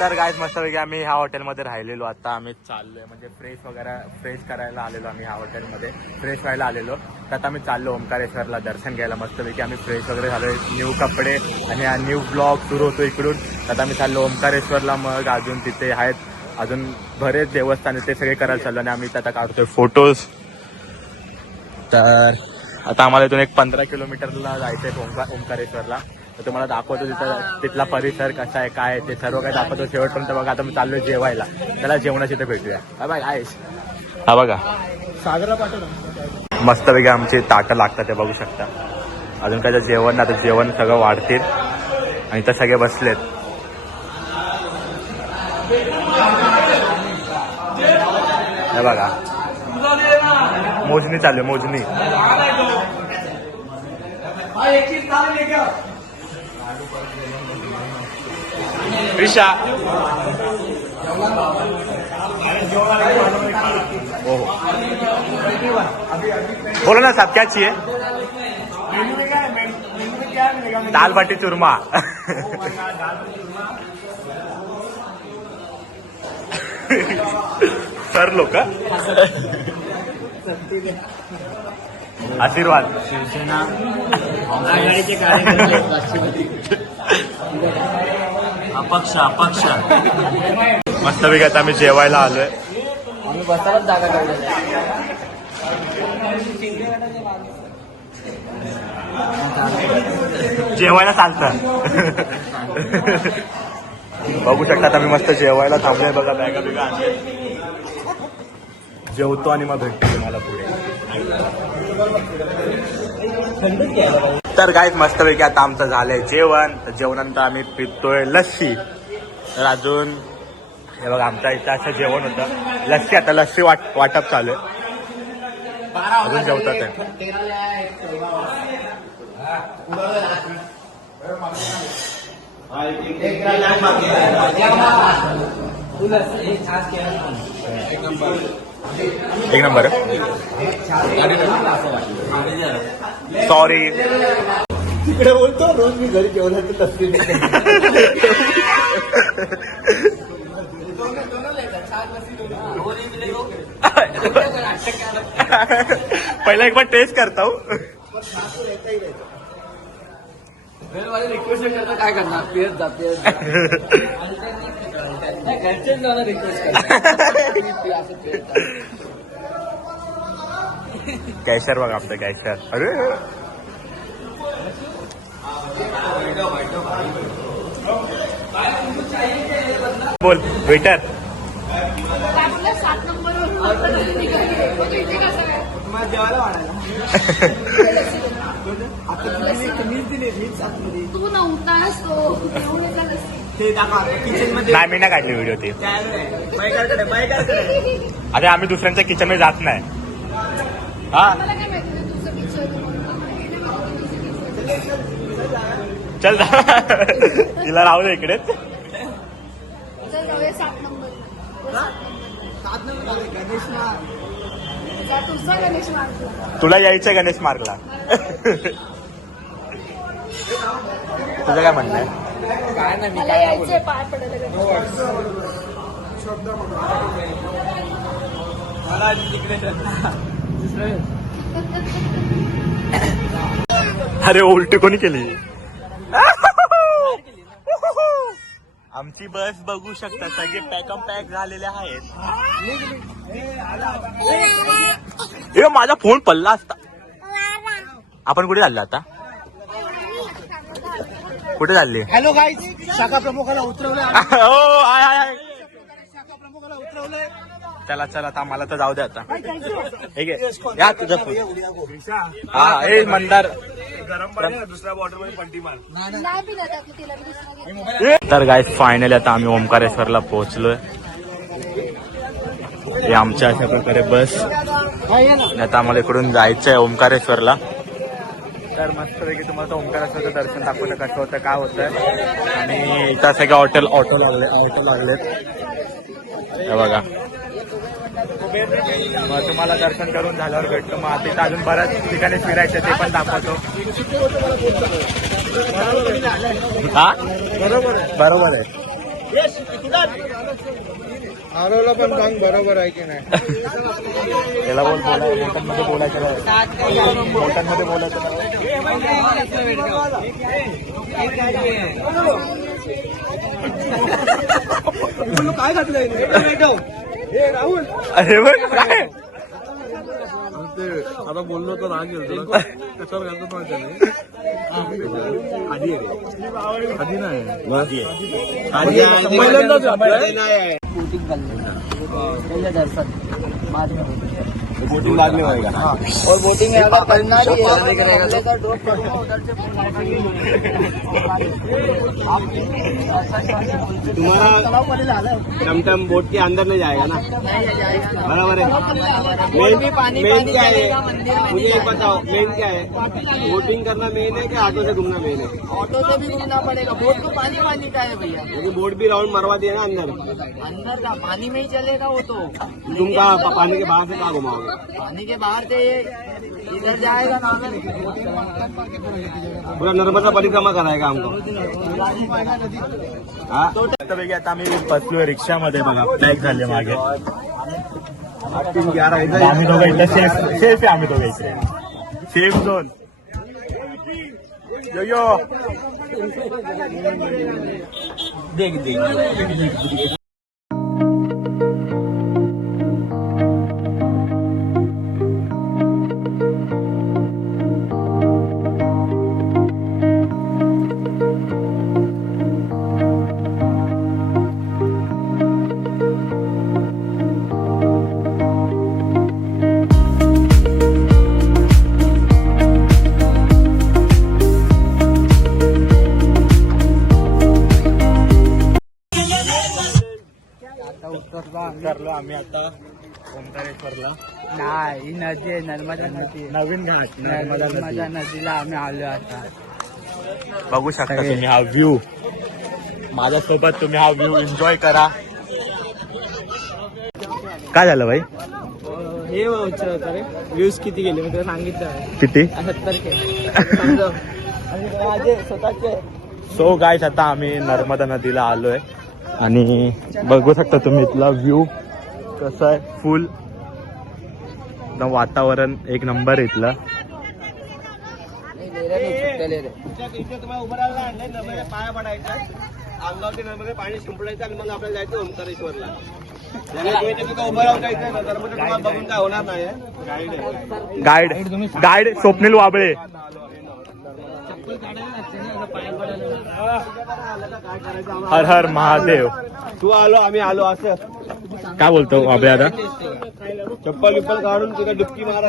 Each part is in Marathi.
तर गाईज मस्तपैकी आम्ही ह्या हॉटेलमध्ये राहिलेलो. आता आम्ही चाललोय म्हणजे फ्रेश करायला आलेलो आम्ही ह्या हॉटेलमध्ये, फ्रेश व्हायला आलेलो. तर आता आम्ही चाललो ओंकारेश्वरला दर्शन घ्यायला. मस्तपैकी आम्ही फ्रेश वगैरे झालोय, न्यू कपडे आणि हा न्यू ब्लॉग सुरू होतो इकडून. आता आम्ही चाललो ओंकारेश्वरला. मग अजून तिथे आहेत अजून बरेच देवस्थान, ते सगळे करायला चाललो आणि आम्ही आता काढतोय फोटोज. तर आता आम्हाला इथून एक 15 किलोमीटरला जायचंय ओंकारेश्वरला. तर तुम्हाला दाखवतो तिथला परिसर कसा आहे, काय ते सर्व काही दाखवतो शेवटपर्यंत बघा. आता मी चाललोय जेवायला, त्याला जेवणाची इथे भेटूया. बाय आयश. हा बघा सागरा पाठव मस्तपैकी आमची ताटं लागतात ते बघू शकता. अजून काय जेवण, आता जेवण सगळं वाढतील आणि इथं सगळे बसलेत. हे बघा मोजणी चालू आहे, मोजणी. ऋषा बोलो ना साहब, क्या चाहिए? दाल बाटी चूरमा. सर लोक आशीर्वाद शिवसेना आघाडीचे कार्यकर्ते अपक्ष मस्तपैकी आता आम्ही जेवायला आलोय. आम्ही बसायलाच जागा काढलेली आहे. जेवायला चालतं. बघू शकता आम्ही मस्त जेवायला थांबलोय. बघा बॅगा बिगा आणले. जेवतो आणि मग भेटतो तुम्हाला पुढे. तर गाईज मस्तपैकी आता आमचं झालंय जेवण. तर जेवणानंतर आम्ही पितोय लस्सी. तर अजून हे बघा आमच्या इथं असं जेवण होतं, लस्सी. आता लस्सी वाटप चालू आहे. अजून जेवतात आहे. एक नंबर सॉरी तिकडे बोलतो रोज मी घरी जेवणाची लस्सी. पहिला एक बार टेस्ट करता हूँ. रिक्वेस्ट करता काय करणार, पेट जाते घरचे रिक्वेस्ट कॅशर बघा आपलं कॅशर. अरे बोल वेटर. जेवायला वाढायला तू नव्हतास नाही, मी नाही काढली व्हिडिओ ती. अरे आम्ही दुसऱ्यांच्या किचन मध्ये जात नाही. हा चल तिला राहू दे इकडेच. तुला यायचं गणेश मार्गला. तुझं काय म्हणणं आहे? काय नाही, मी काय यायचंय पाय पडायला. अरे उलटी कोणी केली? आमची बस बघू शकता सगळे पॅकम पॅक झालेले आहेत. हे माझा फोन पडला असता. आपण कुठे चाललो आता? कुठे चालले? हॅलो गाईज, शाखा प्रमुखाला उतरवलं. हो आय शाखा प्रमुखाला उतरवलंय. चला चला आता मला तर जाऊ दे आता. ठीक आहे या तुझा फोन. हा हे मंदार गरम पाणी दुसऱ्या बॉटल मध्ये पट्टी मार. तर गाईज फायनली आता आम्ही ओंकारेश्वरला पोहोचलोय. हे आमच्या अशा प्रकारे बस. आता आम्हाला इकडून जायचंय ओंकारेश्वरला. तर मस्तपैकी तुम्हाला ओंकारेश्वरचं दर्शन दाखवतं कसं होतं काय होतं. आणि इथं सगळे ऑटो लागलेत हे बघा. मग तुम्हाला दर्शन करून झाल्यावर भेटतो. मग आता इथं अजून बऱ्याच ठिकाणी फिरायचं ते पण दाखवतो. हा बरोबर आहे. आरोला पण सांग बरोबर आहे की नाही. त्याला मोठ्यांमध्ये बोलायचं नाही. मोठ्यांमध्ये बोलायचं नाही. काय घातलं राहुल? अरे बघ काय आता बोललो तर राग येईल कशावर घालतो आधी नाही बोटिंग लागली होगा और बोटिंग में अगर करना ही तुम्हारा टमटम बोट के अंदर नहीं जाएगा ना, बराबर है. मेन क्या है, मुझे एक बताओ, मेन क्या है, बोटिंग करना मेन है कि ऑटो से घूमना मेन है? ऑटो से भी घूमना पड़ेगा. बोट तो पानी पानी का है भैया. क्योंकि बोट भी राउंड मरवा दिया ना अंदर. अंदर का पानी में ही चलेगा वो तो. तुम कहा पानी के बाहर से कहाँ घुमाओगे? पानी के बाहर से इधर जाएगा ना. पूरा नर्मदा परिक्रमा कराएगा हमको. हाँ पैकी आता आम्ही बसलोय रिक्षामध्ये बघा. पॅक झाले मागे. 8-3-11 आम्ही दोघं इथं सेफ आहे. आम्ही दोघं इथे सेफ झोन. यो यो देख उतरलो आम्ही आता ओंकारेश्वरला. नाही नदी आहे, नर्मदा नदी. नवीन घाट नर्मदा नर्मदा नदी. नदीला आम्ही आलो आता. बघू शकता तुम्ही हा व्ह्यू. माझ्यासोबत तुम्ही हा व्ह्यू एन्जॉय करा. काय झालं भाई? हे व्ह्यूज किती गेले मी तुला सांगितलं. किती? 70K माझे स्वतःचे. सो गाईस आता आम्ही नर्मदा नदीला आलोय आणि बघू शकता तुम्ही इथला व्ह्यू कसं आहे. फुल एकदम वातावरण एक नंबर इथलं. तुम्हाला उभं राहायला आणलंय, नर्मदा पाया पडायचा, अंगावरती नर्मदा पाणी शिंपडायचं आणि मग आपल्याला जायचं ओंकारेश्वरला. उभं राहता इथे नर्मदा तुम्हाला बघून काय होणार नाही. गाईड स्वप्नील वाबळे. हर हर महादेव. तू आलो आम्ही आलो असं काय बोलतो वाबळे आता? चप्पल विप्पल काढून तुझा डुबकी मारा.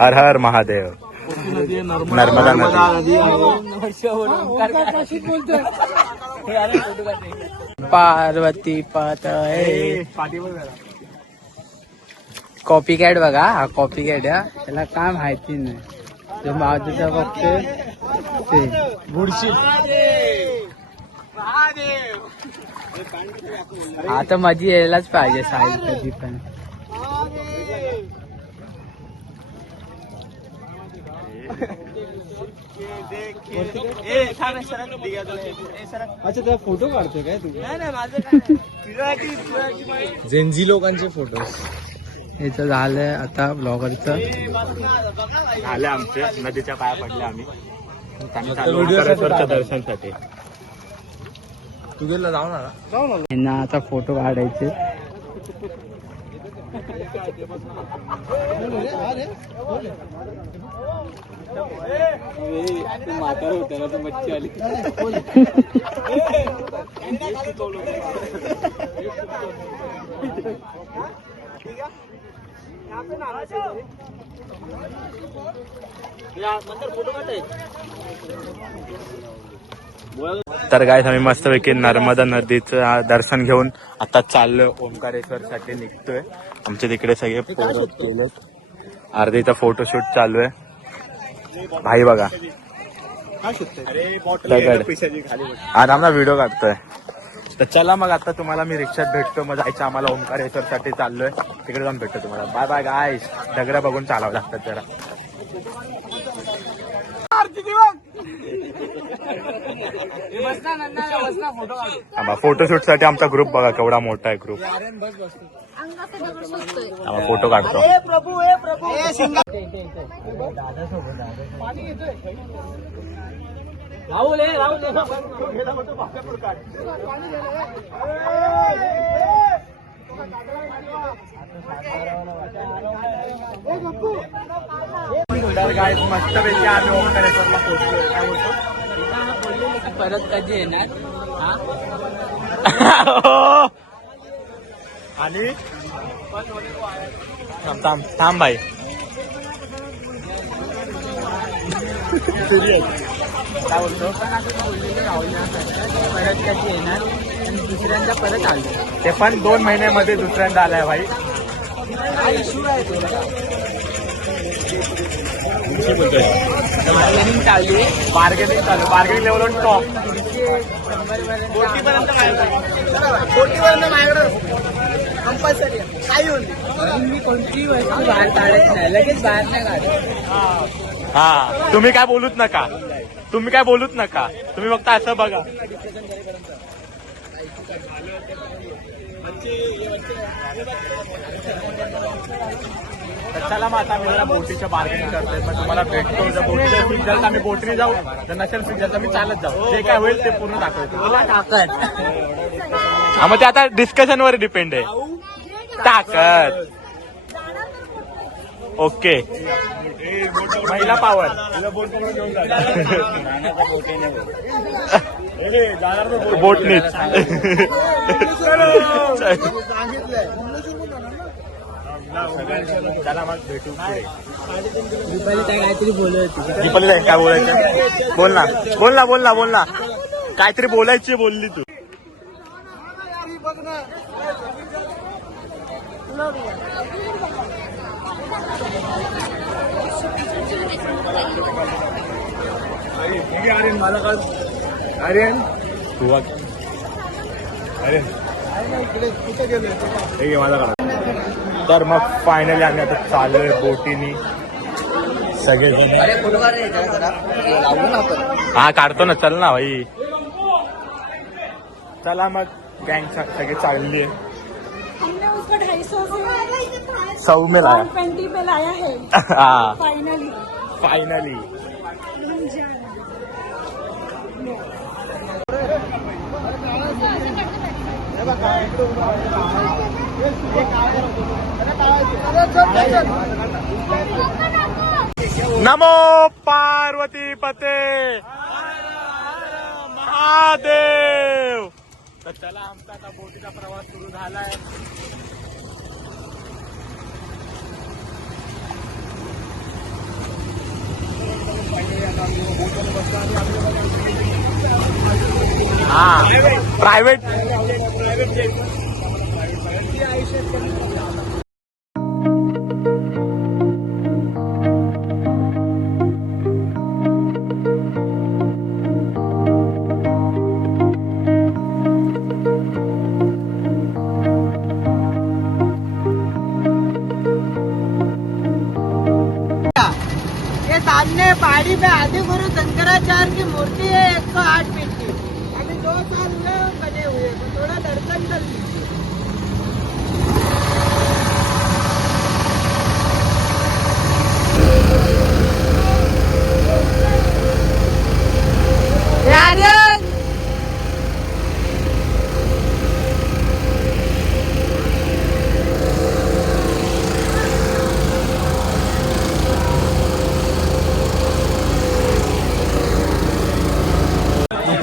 हर हर महादेव. नर्मदा नदी. पार्वती पात कॉपी कॅट बघा. हा कॉपी कॅट आहे, त्याला काय माहिती नाही. जो बाजूचा बघतोय ते बुडशील. हा तर मधी यायलाच पाहिजे साईड कधी पण. अच्छा, त्या फोटो काढतोय काय तू? जेनजी लोकांचे फोटो. याचं झालंय आता ब्लॉगरचं. आले आमचे नदीच्या पाया पडले आम्ही. ओंकारेश्वरच्या दर्शनासाठी. तू गेला जाऊन आला. यांना आता फोटो काढायचे. म्हातार होत्या ना, तर मच्छी आली. तर गाईस आम्ही मस्तपैकी नर्मदा नदीचं दर्शन घेऊन आता चाललोय ओंकारेश्वर साठी निघतोय. आमच्या तिकडे सगळे पोरं गेलेत. अर्धीचा फोटोशूट चालू आहे. भाई बघा दगड. आज आमचा व्हिडिओ काढतोय. तर चला मग आता तुम्हाला मी रिक्षात भेटतो. मग जायचं आम्हाला ओंकारेश्वर साठी चाललोय, तिकडे जाऊन भेटतो तुम्हाला. बाय बाय गाईस. डगरा बघून चालावं लागतात जरा. फोटोशूट साठी आमचा ग्रुप बघा केवढा मोठा आहे ग्रुप. फोटो काढतो. मस्त पैकी आम्ही ओंकारेश्वरला पोहोचलोय. काय बोलतो परत कधी येणार? आणि थांब भाई. काय बोलतो परत कधी येणार आणि दुसऱ्यांदा परत आलो. ते पण 2 महिन्यामध्ये दुसऱ्यांदा आलाय भाई. बार्गेनिंग चालू आहे. बार्गेनिंग चालू. Bargaining level top. मी कोणतीही वस्तू बाहेर काढत नाही, लगेच बाहेर नाही काढत. हा तुम्ही काय बोलूच नका. तुम्ही काय बोलूच नका. तुम्ही फक्त असं बघा. तर चला मग आता आम्ही जरा बोटीच्या बार्गेनिंग करतोय. मग तुम्हाला भेटतो. जर बोटीचं सिग्नल आम्ही बोटीने जाऊ, जर नसेल सिग्नल तर मी चालत जाऊ. जे काय होईल ते पूर्ण दाखवतो. हा मग ते आता डिस्कशन वर डिपेंड आहे. ताकद. ओके. महिला पावर. बोटनीच. चला मग भेटू. दीपाली ताई काहीतरी बोलत होती. दीपाली ताई काय बोलायचं? बोल ना बोल ना बोल ना बोल ना. काहीतरी बोलायची बोलली तू. आर्यन मला काल आर्यन तू आर्यन कुठे गेले माझा. तर मग फायनली आम्ही आता चाललोय बोटीनी सगळेजण. हा काढतो ना. चल ना भाई. चला मग गँग सगळी चालली आहे. हमने उसको 100 में लाया. 120 पे लाया है हा फाइनली. फायनली. नमो पार्वती पते महादेव. तर चला आमचा आता बोटीचा प्रवास सुरू झालाय. हा प्रायव्हेट. ये सामने पहाड़ी पे आदि गुरु शंकराचार्य की मूर्ति है 108 फीट की. अभी 2 साल हुए बने हुए, तो थोड़ा दर्शन कर लीजिए.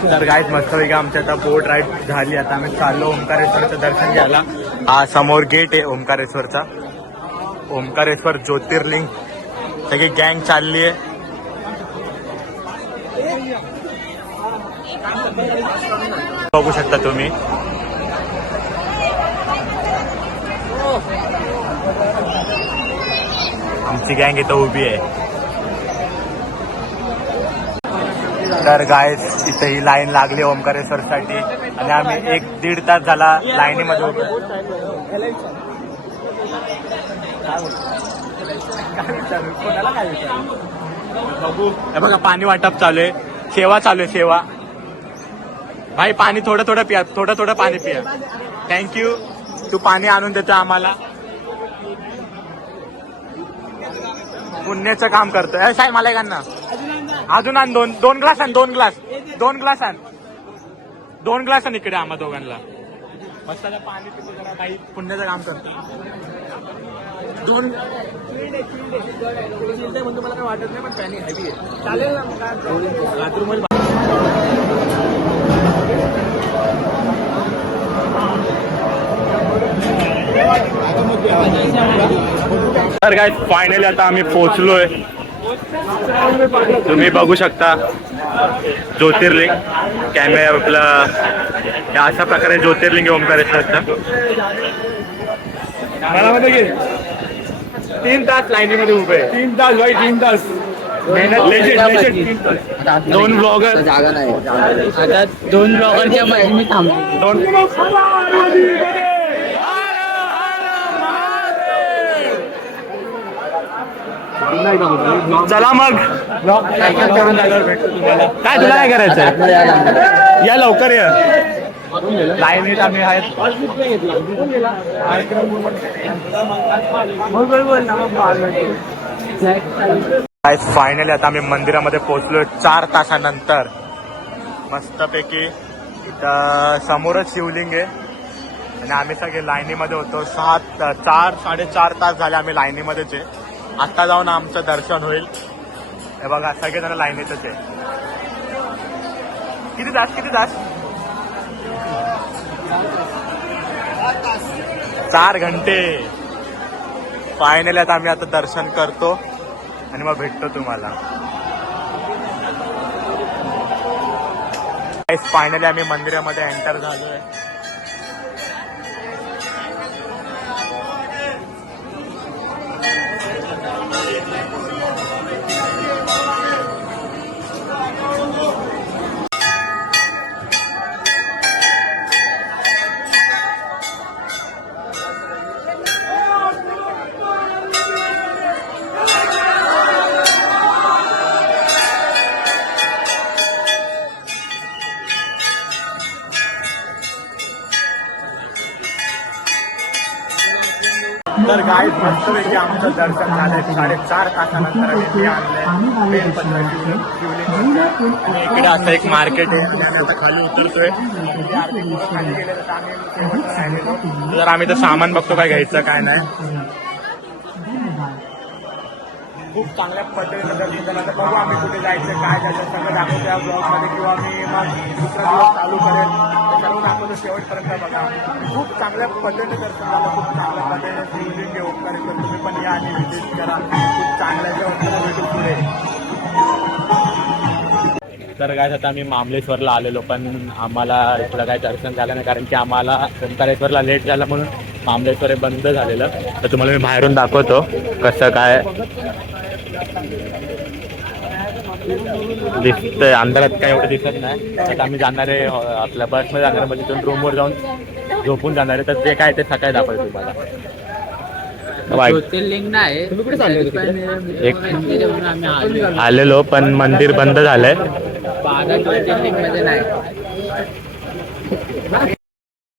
तर गाईज मस्तपैकी आमची आता बोट राईड झाली. आता आम्ही चाललो ओंकारेश्वरचं दर्शन घ्यायला. हा समोर गेट आहे ओंकारेश्वरचा. ओंकारेश्वर ज्योतिर्लिंग. सगळी गँग चालली आहे. बघू शकता तुम्ही. आमची गँग इथं उभी आहे. तर गाईज इथे ही लाईन लागली ओंकारेश्वर साठी. आणि आम्ही 1-1.5 तास झाला लाईनीमध्ये उभे आहे. काय विचारू? कोणाला काय विचारू? बघू. हे बघा पाणी वाटप चालू आहे, सेवा चालू आहे, सेवा. भाई पाणी थोडं थोडं पिया, थोडं थोडं पाणी पिया. थँक्यू. तू पाणी आणून देतो आम्हाला. पुण्याचं काम करतोय. साहेब मला एक आण ना. अजून आण दोन ग्लास आण. 2 ग्लास आण. 2 ग्लास आण इकडे आम्हा दोघांना. मस्त पाणी पितो जरा. काही पुण्याचं काम करतो. 2 म्हणतो मला काय वाटत नाही, पण पॅनिक हॅवी आहे. चालेल ना मग काय बाथरूम. तर काय फायनली आता आम्ही पोहोचलोय. तुम्ही बघू शकता ज्योतिर्लिंग. कॅमेरा आपला अशा प्रकारे ज्योतिर्लिंग ओंकारेश्वरचं. मला म्हणतो की 3 तास लाईनीमध्ये उभे. 3 तास भाई, 3 तास मेहनत. 3 तास. 2 ब्लॉगर जागा नाही आता. 2 ब्लॉगरच्या मध्ये मी थांबतो. 2 चला मग. काय तुला काय करायचंय? या लवकर या. लाईनीत आम्ही आहेत. फायनली आता आम्ही मंदिरामध्ये पोहोचलोय 4 तासानंतर. मस्तपैकी इथं समोरच शिवलिंग आहे आणि आम्ही सगळे लाईनीमध्ये होतो. 4-4.5 तास झाले आम्ही लाईनीमध्येच आहे. आता जाऊन आमचं दर्शन होईल. हे बघा सगळेजण लाईनीतच आहे. किती तास? 4 घंटे. फायनली आता आम्ही दर्शन करतो आणि मग भेटतो तुम्हाला. फायनली आम्ही मंदिरामध्ये एंटर झालोय. तर गाईड मस्तपैकी आमचं दर्शन झालंय. 4.5 तासानंतर आम्ही आणलंय शिवलिंग. आणि इकडे असं एक मार्केट आहे. आम्ही आता खाली उतरतोय. खाली गेलेलं तर आम्ही राहिलेलो. तर आम्ही तर सामान बघतो काय घ्यायचं काय नाही. खूप चांगल्या पद्धतीने दर्शन झालं. तर बघू आम्ही कुठे जायचं काय जायचं सगळं दाखवतो या ब्लॉगमध्ये, किंवा मी मग दुसरा दिवस चालू करेल. ते सर्व दाखवतो शेवटपर्यंत बघा. खूप चांगल्या पद्धतीने दर्शन झालं. खूप चांगल्या पद्धतीने शिवलिंग ओंकारेश्वर. तुम्ही पण या आणि व्हिजिट करा. खूप चांगल्याच्या वस्तूला भेटू पुढे. तर काय आता आम्ही मामलेश्वरला आलेलो, पण आम्हाला इथलं काही दर्शन झालं नाही, कारण की आम्हाला ओंकारेश्वरला लेट झाला म्हणून मामलेश्वर हे बंद झालेलं. तर तुम्हाला मी बाहेरून दाखवतो कसं काय दिसतंय. अंधारात काय एवढं दिसत नाही. आता आम्ही जाणार आहे आपल्या बसमध्ये जाणार आहे, म्हणजे तिथून रूमवर जाऊन झोपून जाणार आहे. तर ते काय ते सकाळी दाखवायचं तुम्हाला. ज्योतिर्लिंग नाही. तुम्ही कुठे आम्ही आलेलो, पण मंदिर बंद झालंय. 12 ज्योतिर्लिंग मध्ये नाही.